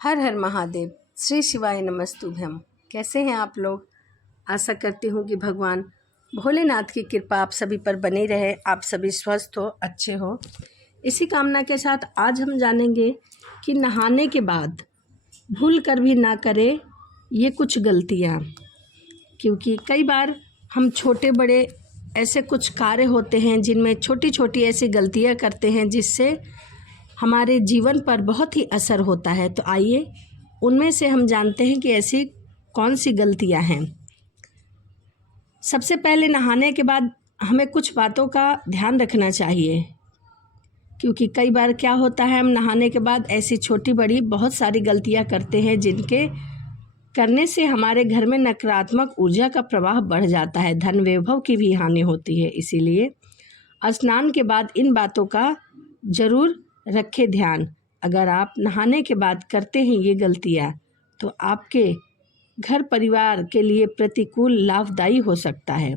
हर हर महादेव। श्री शिवाय नमस्तुभ्यम। कैसे हैं आप लोग? आशा करती हूँ कि भगवान भोलेनाथ की कृपा आप सभी पर बनी रहे, आप सभी स्वस्थ हो, अच्छे हो। इसी कामना के साथ आज हम जानेंगे कि नहाने के बाद भूल कर भी ना करें ये कुछ गलतियाँ, क्योंकि कई बार हम छोटे बड़े ऐसे कुछ कार्य होते हैं जिनमें छोटी छोटी ऐसी गलतियाँ करते हैं जिससे हमारे जीवन पर बहुत ही असर होता है। तो आइए उनमें से हम जानते हैं कि ऐसी कौन सी गलतियां हैं। सबसे पहले नहाने के बाद हमें कुछ बातों का ध्यान रखना चाहिए, क्योंकि कई बार क्या होता है, हम नहाने के बाद ऐसी छोटी बड़ी बहुत सारी गलतियां करते हैं जिनके करने से हमारे घर में नकारात्मक ऊर्जा का प्रवाह बढ़ जाता है, धन वैभव की भी हानि होती है। इसीलिए स्नान के बाद इन बातों का जरूर रखें ध्यान। अगर आप नहाने के बाद करते हैं ये गलतियाँ तो आपके घर परिवार के लिए प्रतिकूल लाभदायी हो सकता है।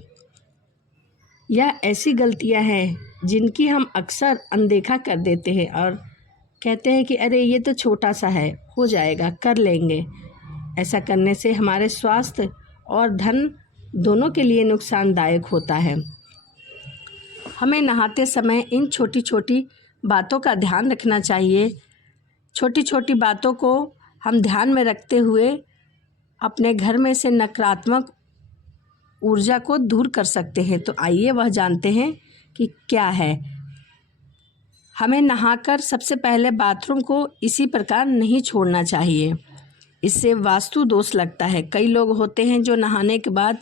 यह ऐसी गलतियाँ हैं जिनकी हम अक्सर अनदेखा कर देते हैं और कहते हैं कि अरे ये तो छोटा सा है, हो जाएगा, कर लेंगे। ऐसा करने से हमारे स्वास्थ्य और धन दोनों के लिए नुकसानदायक होता है। हमें नहाते समय इन छोटी छोटी बातों का ध्यान रखना चाहिए। छोटी छोटी बातों को हम ध्यान में रखते हुए अपने घर में से नकारात्मक ऊर्जा को दूर कर सकते हैं। तो आइए वह जानते हैं कि क्या है। हमें नहाकर सबसे पहले बाथरूम को इसी प्रकार नहीं छोड़ना चाहिए, इससे वास्तु दोष लगता है। कई लोग होते हैं जो नहाने के बाद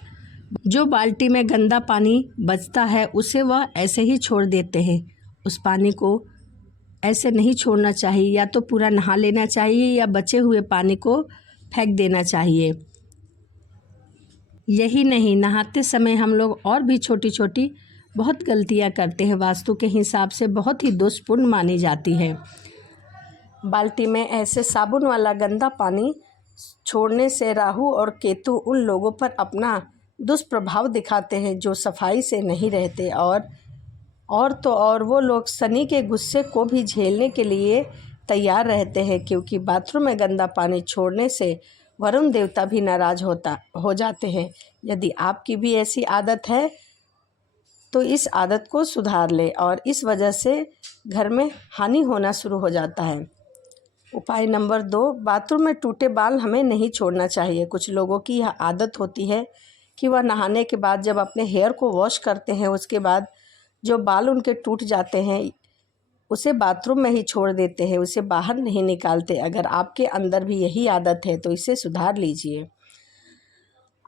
जो बाल्टी में गंदा पानी बचता है उसे वह ऐसे ही छोड़ देते हैं। उस पानी को ऐसे नहीं छोड़ना चाहिए, या तो पूरा नहा लेना चाहिए या बचे हुए पानी को फेंक देना चाहिए। यही नहीं, नहाते समय हम लोग और भी छोटी छोटी बहुत गलतियां करते हैं, वास्तु के हिसाब से बहुत ही दोषपूर्ण मानी जाती है। बाल्टी में ऐसे साबुन वाला गंदा पानी छोड़ने से राहु और केतु उन लोगों पर अपना दुष्प्रभाव दिखाते हैं जो सफाई से नहीं रहते, और वो लोग शनि के गुस्से को भी झेलने के लिए तैयार रहते हैं, क्योंकि बाथरूम में गंदा पानी छोड़ने से वरुण देवता भी नाराज हो जाते हैं। यदि आपकी भी ऐसी आदत है तो इस आदत को सुधार ले, और इस वजह से घर में हानि होना शुरू हो जाता है। उपाय नंबर 2, बाथरूम में टूटे बाल हमें नहीं छोड़ना चाहिए। कुछ लोगों की यह आदत होती है कि वह नहाने के बाद जब अपने हेयर को वॉश करते हैं उसके बाद जो बाल उनके टूट जाते हैं उसे बाथरूम में ही छोड़ देते हैं, उसे बाहर नहीं निकालते। अगर आपके अंदर भी यही आदत है तो इसे सुधार लीजिए।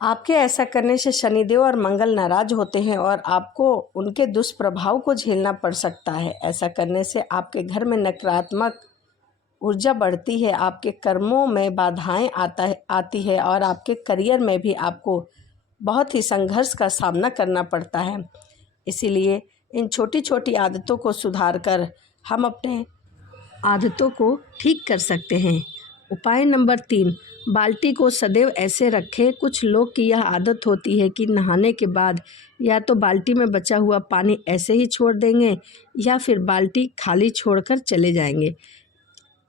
आपके ऐसा करने से शनिदेव और मंगल नाराज होते हैं और आपको उनके दुष्प्रभाव को झेलना पड़ सकता है। ऐसा करने से आपके घर में नकारात्मक ऊर्जा बढ़ती है, आपके कर्मों में बाधाएं आती है और आपके करियर में भी आपको बहुत ही संघर्ष का सामना करना पड़ता है। इसीलिए इन छोटी छोटी आदतों को सुधार कर हम अपने आदतों को ठीक कर सकते हैं। उपाय नंबर 3, बाल्टी को सदैव ऐसे रखें। कुछ लोग की यह आदत होती है कि नहाने के बाद या तो बाल्टी में बचा हुआ पानी ऐसे ही छोड़ देंगे या फिर बाल्टी खाली छोड़कर चले जाएंगे।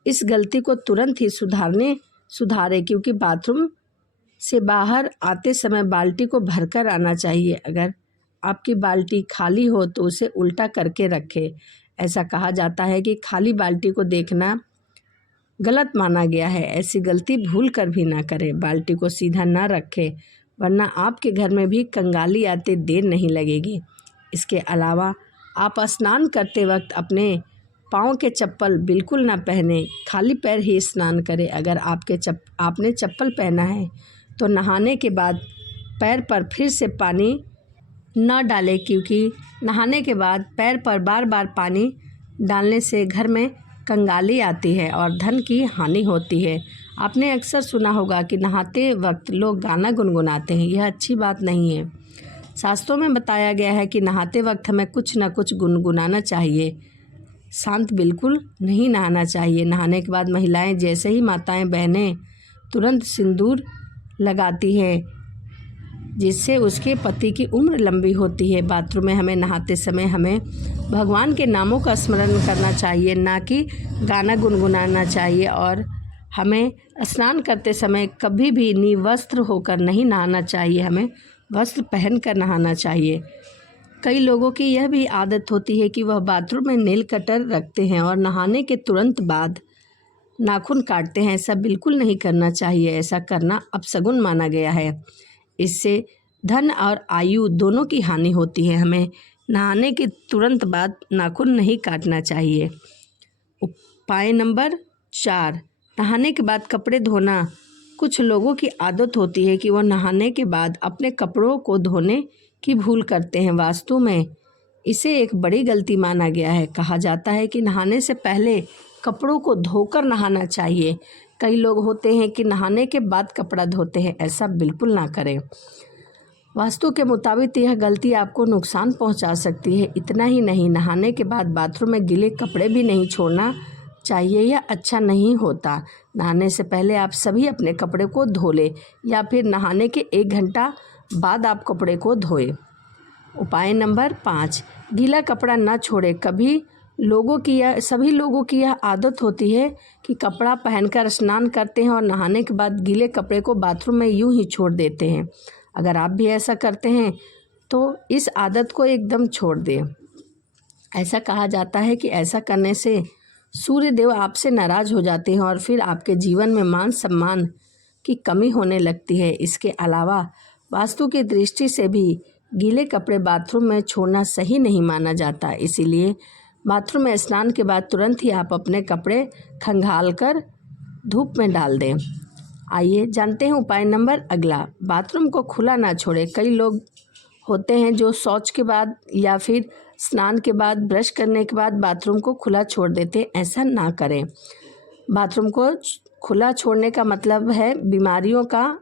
इस गलती को तुरंत ही सुधारें, क्योंकि बाथरूम से बाहर आते समय बाल्टी को भरकर आना चाहिए। अगर आपकी बाल्टी खाली हो तो उसे उल्टा करके रखें। ऐसा कहा जाता है कि खाली बाल्टी को देखना गलत माना गया है। ऐसी गलती भूल कर भी ना करें। बाल्टी को सीधा ना रखें, वरना आपके घर में भी कंगाली आते देर नहीं लगेगी। इसके अलावा आप स्नान करते वक्त अपने पाँव के चप्पल बिल्कुल ना पहने, खाली पैर ही स्नान करें। अगर आपने चप्पल पहना है तो नहाने के बाद पैर पर फिर से पानी न डालें, क्योंकि नहाने के बाद पैर पर बार बार पानी डालने से घर में कंगाली आती है और धन की हानि होती है। आपने अक्सर सुना होगा कि नहाते वक्त लोग गाना गुनगुनाते हैं, यह अच्छी बात नहीं है। शास्त्रों में बताया गया है कि नहाते वक्त हमें कुछ न कुछ गुनगुनाना चाहिए, शांत बिल्कुल नहीं नहाना चाहिए। नहाने के बाद महिलाएं जैसे ही माताएं बहनें तुरंत सिंदूर लगाती हैं, जिससे उसके पति की उम्र लंबी होती है। बाथरूम में हमें नहाते समय हमें भगवान के नामों का स्मरण करना चाहिए, ना कि गाना गुनगुनाना चाहिए और हमें स्नान करते समय कभी भी निर्वस्त्र होकर नहीं नहाना चाहिए, हमें वस्त्र पहनकर नहाना चाहिए। कई लोगों की यह भी आदत होती है कि वह बाथरूम में नेल कटर रखते हैं और नहाने के तुरंत बाद नाखून काटते हैं। ऐसा बिल्कुल नहीं करना चाहिए, ऐसा करना अपशगुन माना गया है। इससे धन और आयु दोनों की हानि होती है। हमें नहाने के तुरंत बाद नाखून नहीं काटना चाहिए। उपाय नंबर 4, नहाने के बाद कपड़े धोना। कुछ लोगों की आदत होती है कि वह नहाने के बाद अपने कपड़ों को धोने की भूल करते हैं। वास्तु में इसे एक बड़ी गलती माना गया है। कहा जाता है कि नहाने से पहले कपड़ों को धोकर नहाना चाहिए। कई लोग होते हैं कि नहाने के बाद कपड़ा धोते हैं, ऐसा बिल्कुल ना करें। वास्तु के मुताबिक यह गलती आपको नुकसान पहुंचा सकती है। इतना ही नहीं, नहाने के बाद बाथरूम में गीले कपड़े भी नहीं छोड़ना चाहिए, यह अच्छा नहीं होता। नहाने से पहले आप सभी अपने कपड़े को धो लें या फिर नहाने के 1 घंटा बाद आप कपड़े को धोएं। उपाय नंबर 5, गीला कपड़ा न छोड़ें। सभी लोगों की यह आदत होती है कि कपड़ा पहनकर स्नान करते हैं और नहाने के बाद गीले कपड़े को बाथरूम में यूं ही छोड़ देते हैं। अगर आप भी ऐसा करते हैं तो इस आदत को एकदम छोड़ दें। ऐसा कहा जाता है कि ऐसा करने से सूर्य देव आपसे नाराज़ हो जाते हैं और फिर आपके जीवन में मान सम्मान की कमी होने लगती है। इसके अलावा वास्तु की दृष्टि से भी गीले कपड़े बाथरूम में छोड़ना सही नहीं माना जाता। इसीलिए बाथरूम में स्नान के बाद तुरंत ही आप अपने कपड़े खंगालकर धूप में डाल दें। आइए जानते हैं उपाय नंबर अगला, बाथरूम को खुला ना छोड़ें। कई लोग होते हैं जो शौच के बाद या फिर स्नान के बाद ब्रश करने के बाद बाथरूम को खुला छोड़ देते हैं। ऐसा ना करें। बाथरूम को खुला छोड़ने का मतलब है बीमारियों का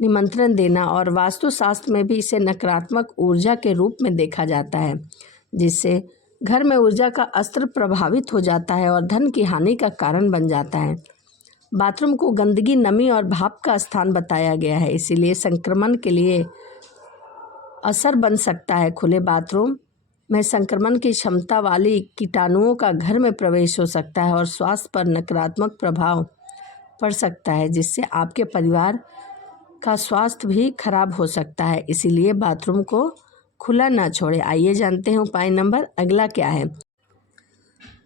निमंत्रण देना और वास्तुशास्त्र में भी इसे नकारात्मक ऊर्जा के रूप में देखा जाता है, जिससे घर में ऊर्जा का स्तर प्रभावित हो जाता है और धन की हानि का कारण बन जाता है। बाथरूम को गंदगी, नमी और भाप का स्थान बताया गया है, इसीलिए संक्रमण के लिए असर बन सकता है। खुले बाथरूम में संक्रमण की क्षमता वाली कीटाणुओं का घर में प्रवेश हो सकता है और स्वास्थ्य पर नकारात्मक प्रभाव पड़ सकता है, जिससे आपके परिवार का स्वास्थ्य भी खराब हो सकता है। इसीलिए बाथरूम को खुला ना छोड़ें। आइए जानते हैं उपाय नंबर अगला क्या है।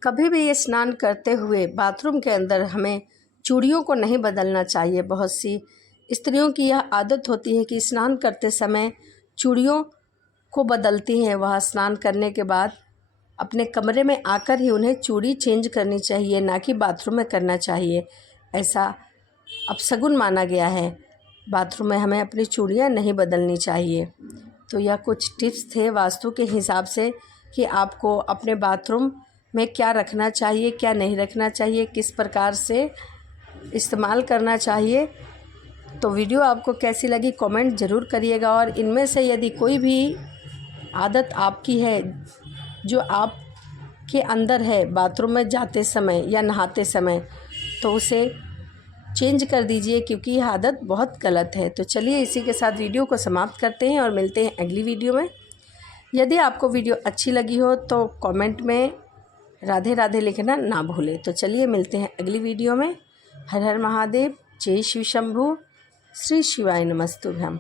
कभी भी ये स्नान करते हुए बाथरूम के अंदर हमें चूड़ियों को नहीं बदलना चाहिए। बहुत सी स्त्रियों की यह आदत होती है कि स्नान करते समय चूड़ियों को बदलती हैं। वह स्नान करने के बाद अपने कमरे में आकर ही उन्हें चूड़ी चेंज करनी चाहिए, ना कि बाथरूम में करना चाहिए। ऐसा अपशगुन माना गया है। बाथरूम में हमें अपनी चूड़ियाँ नहीं बदलनी चाहिए। तो यह कुछ टिप्स थे वास्तु के हिसाब से कि आपको अपने बाथरूम में क्या रखना चाहिए, क्या नहीं रखना चाहिए, किस प्रकार से इस्तेमाल करना चाहिए। तो वीडियो आपको कैसी लगी कमेंट ज़रूर करिएगा और इनमें से यदि कोई भी आदत आपकी है जो आपके अंदर है बाथरूम में जाते समय या नहाते समय, तो उसे चेंज कर दीजिए, क्योंकि यह आदत बहुत गलत है। तो चलिए इसी के साथ वीडियो को समाप्त करते हैं और मिलते हैं अगली वीडियो में। यदि आपको वीडियो अच्छी लगी हो तो कमेंट में राधे राधे लिखना ना भूलें। तो चलिए मिलते हैं अगली वीडियो में। हर हर महादेव, जय शिव शंभू, श्री शिवाय नमस्तुभ्यम।